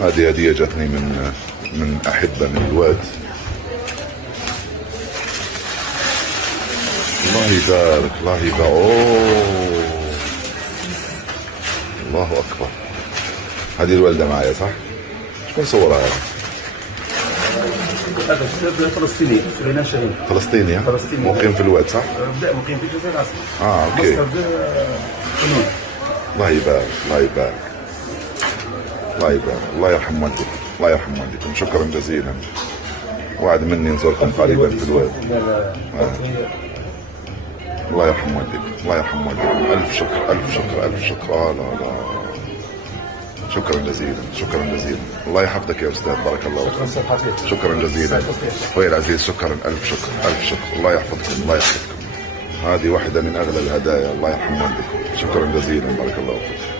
هذه هدية جاتني من أحبة من الواد. الله يبارك الله يبارك. أوه الله أكبر. هذه الوالدة معايا صح؟ شكون صورها هذا؟ هذا شاب فلسطيني سليمان شاهين. فلسطيني مقيم في الواد صح؟ لا مقيم في الجزائر العاصمة. اوكي. فنون. الله يبارك الله يبارك الله يبارك. الله يرحم والديكم الله يرحم والديكم. شكرا جزيلا. وعد مني نزوركم قريبا في الواد. الله يرحم والديكم الله يرحم والديكم. ألف شكر ألف شكر ألف شكر. لا لا شكرا جزيلا شكرا جزيلا. الله يحفظك يا أستاذ بارك الله فيك. شكرا جزيلا أخوي العزيز. شكرا ألف شكر ألف شكر. الله يحفظكم الله يحفظكم. هذه واحدة من أغلى الهدايا. الله يرحم والديكم. شكرا جزيلا بارك الله فيك.